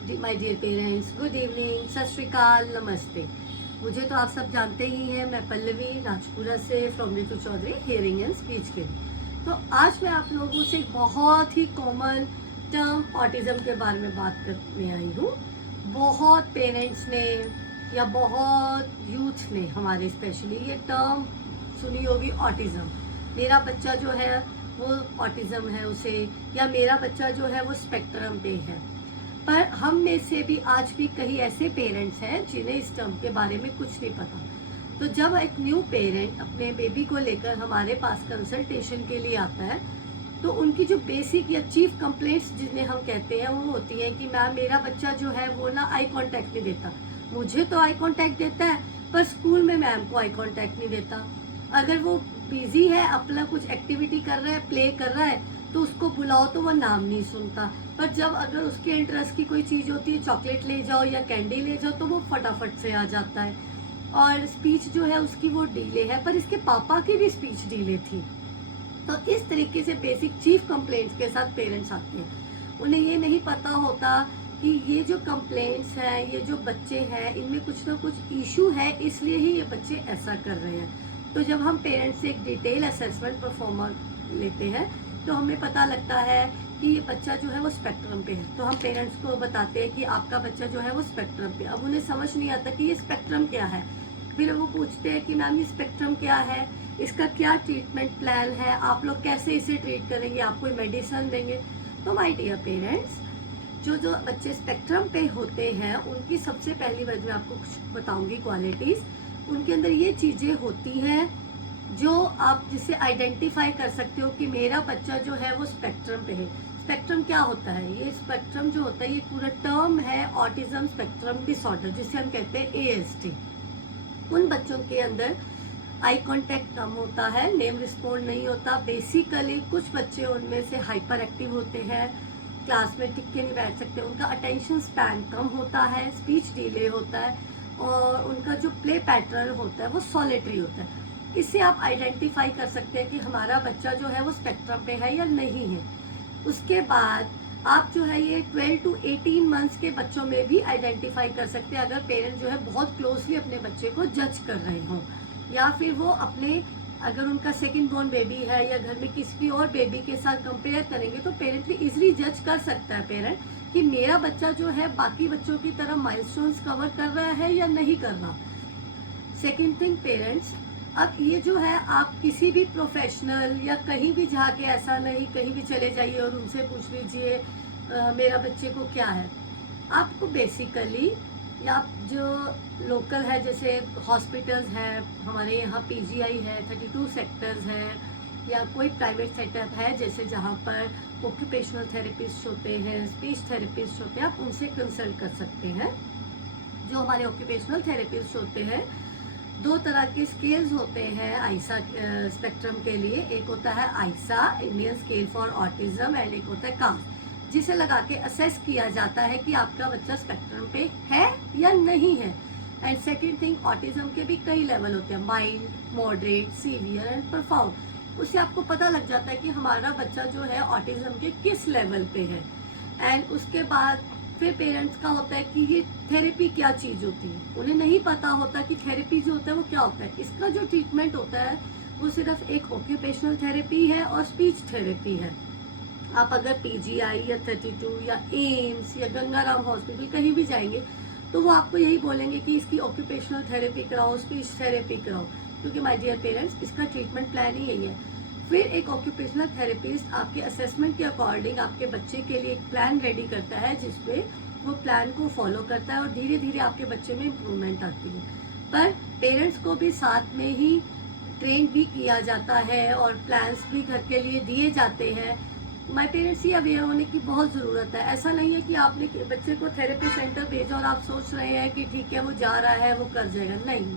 My dear parents, good evening, सत श्री अकाल, नमस्ते। मुझे तो आप सब जानते ही हैं। मैं पल्लवी राजपुरा से from Ritu Chaudhary hearing and speech के लिए। तो आज मैं आप लोगों से एक बहुत ही कॉमन टर्म ऑटिज्म के बारे में बात करने आई हूँ। बहुत पेरेंट्स ने या बहुत यूथ ने हमारे स्पेशली ये टर्म सुनी होगी, ऑटिज्म। मेरा बच्चा जो है वो ऑटिज्म है उसे, या मेरा बच्चा जो है वो स्पेक्ट्रम पे है। पर हम में से भी आज भी कई ऐसे पेरेंट्स हैं जिन्हें इस टर्म के बारे में कुछ नहीं पता। तो जब एक न्यू पेरेंट अपने बेबी को लेकर हमारे पास कंसल्टेशन के लिए आता है, तो उनकी जो बेसिक या चीफ कंप्लेंट्स जिन्हें हम कहते हैं वो होती है कि मैम मेरा बच्चा जो है वो ना आई कांटेक्ट नहीं देता। मुझे तो आई कांटेक्ट देता है, पर स्कूल में मैम को आई कांटेक्ट नहीं देता। अगर वो बिजी है, अपना कुछ एक्टिविटी कर रहा है, प्ले कर रहा है, तो उसको बुलाओ तो वो नाम नहीं सुनता। पर जब अगर उसके इंटरेस्ट की कोई चीज़ होती है, चॉकलेट ले जाओ या कैंडी ले जाओ, तो वो फटाफट से आ जाता है। और स्पीच जो है उसकी वो डीले है, पर इसके पापा की भी स्पीच डीले थी। तो इस तरीके से बेसिक चीफ कंप्लेंट्स के साथ पेरेंट्स आते हैं। उन्हें ये नहीं पता होता कि ये जो कंप्लेंट्स हैं, ये जो बच्चे हैं, इनमें कुछ ना कुछ इशू है, इसलिए ही ये बच्चे ऐसा कर रहे हैं। तो जब हम पेरेंट्स से एक डिटेल असेसमेंट परफॉर्मर लेते हैं, तो हमें पता लगता है कि ये बच्चा जो है वो स्पेक्ट्रम पे है। तो हम पेरेंट्स को बताते हैं कि आपका बच्चा जो है वो स्पेक्ट्रम पे। अब उन्हें समझ नहीं आता कि ये स्पेक्ट्रम क्या है। फिर वो पूछते हैं कि मैम ये स्पेक्ट्रम क्या है, इसका क्या ट्रीटमेंट प्लान है, आप लोग कैसे इसे ट्रीट करेंगे, आप कोई मेडिसिन देंगे। तो माय डियर पेरेंट्स, जो बच्चे स्पेक्ट्रम पे होते हैं उनकी सबसे पहली बात मैं आपको कुछ बताऊंगी क्वालिटीज़। उनके अंदर ये चीज़ें होती हैं जो आप जिससे आइडेंटिफाई कर सकते हो कि मेरा बच्चा जो है वो स्पेक्ट्रम पे है। स्पेक्ट्रम क्या होता है? ये स्पेक्ट्रम जो होता है ये पूरा टर्म है ऑटिज्म स्पेक्ट्रम डिसऑर्डर, जिसे हम कहते हैं ASD। उन बच्चों के अंदर आई कांटेक्ट कम होता है, नेम रिस्पॉन्ड नहीं होता। बेसिकली कुछ बच्चे उनमें से हाइपर एक्टिव होते हैं, क्लास में टिक के नहीं बैठ सकते, उनका अटेंशन स्पैन कम होता है, स्पीच डिले होता है, और उनका जो प्ले पैटर्न होता है वो सॉलिटरी होता है। इससे आप आइडेंटिफाई कर सकते हैं कि हमारा बच्चा जो है वो स्पेक्ट्रम पे है या नहीं है। उसके बाद आप जो है ये 12 to 18 मंथ्स के बच्चों में भी आइडेंटिफाई कर सकते हैं, अगर पेरेंट जो है बहुत क्लोजली अपने बच्चे को जज कर रहे हों, या फिर वो अपने अगर उनका सेकंड बोर्न बेबी है या घर में किसी और बेबी के साथ कंपेयर करेंगे, तो पेरेंट भी इजीली जज कर सकता है पेरेंट कि मेरा बच्चा जो है बाकी बच्चों की तरह माइलस्टोन्स कवर कर रहा है या नहीं कर रहा। सेकेंड थिंग पेरेंट्स, अब ये जो है आप किसी भी प्रोफेशनल या कहीं भी जाके, ऐसा नहीं कहीं भी चले जाइए और उनसे पूछ लीजिए मेरा बच्चे को क्या है। आपको बेसिकली या आप जो लोकल है, जैसे हॉस्पिटल्स हैं हमारे यहाँ, PGI है, 32 सेक्टर्स है, या कोई प्राइवेट सेटअप है जैसे जहाँ पर ऑक्यूपेशनल थेरेपिस्ट होते हैं, स्पीच थेरेपिस्ट होते हैं, आप उनसे कंसल्ट कर सकते हैं। जो हमारे ऑक्यूपेशनल थेरेपिस्ट होते हैं, 2 तरह के स्केल्स होते हैं आइसा स्पेक्ट्रम के लिए। एक होता है ISAA, Indian scale for autism, and एक होता है काफ, जिसे लगा के असेस किया जाता है कि आपका बच्चा स्पेक्ट्रम पे है या नहीं है। एंड सेकेंड थिंग, ऑटिज्म के भी कई लेवल होते हैं, mild, moderate, severe and profound. उससे आपको पता लग जाता है कि हमारा बच्चा जो है ऑटिज्म के किस लेवल पे है। एंड उसके बाद फिर पेरेंट्स का होता है कि ये थेरेपी क्या चीज़ होती है। उन्हें नहीं पता होता कि थेरेपी जो होता है वो क्या होता है। इसका जो ट्रीटमेंट होता है वो सिर्फ एक ऑक्यूपेशनल थेरेपी है और स्पीच थेरेपी है। आप अगर PGI या 32 या एम्स या गंगाराम हॉस्पिटल कहीं भी जाएंगे, तो वो आपको यही बोलेंगे कि इसकी ऑक्यूपेशनल थेरेपी कराओ, स्पीच थेरेपी कराओ, क्योंकि माय डियर पेरेंट्स इसका ट्रीटमेंट प्लान ही यही है। फिर एक ऑक्यूपेशनल थेरेपिस्ट आपके असेसमेंट के अकॉर्डिंग आपके बच्चे के लिए एक प्लान रेडी करता है, जिसपे वो प्लान को फॉलो करता है और धीरे धीरे आपके बच्चे में इम्प्रूवमेंट आती है। पर पेरेंट्स को भी साथ में ही ट्रेन भी किया जाता है और प्लान्स भी घर के लिए दिए जाते हैं। माय पेरेंट्स ये अवेयर होने की बहुत ज़रूरत है। ऐसा नहीं है कि आपने बच्चे को थेरेपी सेंटर भेजा और आप सोच रहे हैं कि ठीक है वो जा रहा है, वो कर जाएगा। नहीं,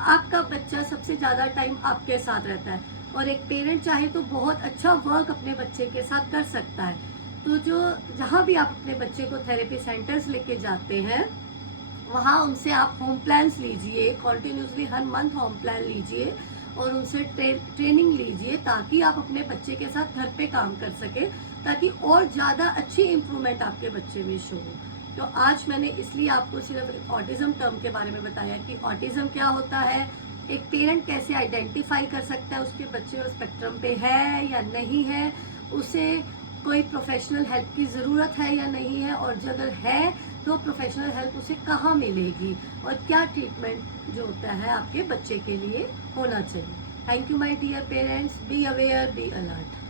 आपका बच्चा सबसे ज़्यादा टाइम आपके साथ रहता है, और एक पेरेंट चाहे तो बहुत अच्छा वर्क अपने बच्चे के साथ कर सकता है। तो जो जहाँ भी आप अपने बच्चे को थेरेपी सेंटर्स लेके जाते हैं, वहाँ उनसे आप होम प्लान्स लीजिए, कॉन्टिन्यूसली हर मंथ होम प्लान लीजिए और उनसे ट्रेनिंग लीजिए, ताकि आप अपने बच्चे के साथ घर पे काम कर सके, ताकि और ज़्यादा अच्छी इम्प्रूवमेंट आपके बच्चे में शो हो। तो आज मैंने इसलिए आपको सिर्फ ऑटिज्म टर्म के बारे में बताया कि ऑटिज्म क्या होता है, एक पेरेंट कैसे आइडेंटिफाई कर सकता है उसके बच्चे और स्पेक्ट्रम पे है या नहीं है, उसे कोई प्रोफेशनल हेल्प की ज़रूरत है या नहीं है, और अगर है तो प्रोफेशनल हेल्प उसे कहाँ मिलेगी और क्या ट्रीटमेंट जो होता है आपके बच्चे के लिए होना चाहिए। Thank you my dear parents, be aware, be alert.